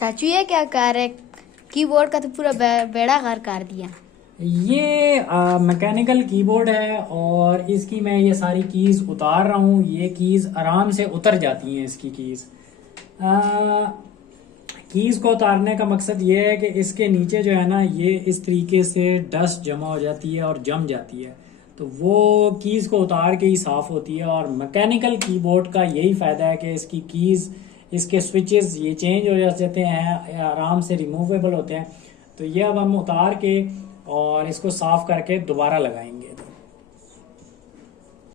चाचू ये क्या कर रहे? कीबोर्ड का तो पूरा बेड़ा गर्क कर दिया। ये मैकेनिकल कीबोर्ड है और इसकी मैं ये सारी कीज उतार रहा हूँ। ये कीज आराम से उतर जाती हैं इसकी कीज। कीज को उतारने का मकसद ये है कि इसके नीचे जो है ना, ये इस तरीके से डस्ट जमा हो जाती है और जम जाती है, तो वो कीज को उतार के ही साफ होती है। और मैकेनिकल कीबोर्ड का यही फायदा है कि इसकी कीज, इसके स्विचेस ये चेंज हो जाते हैं, आराम से रिमूवेबल होते हैं। तो ये अब हम उतार के और इसको साफ करके दोबारा लगाएंगे।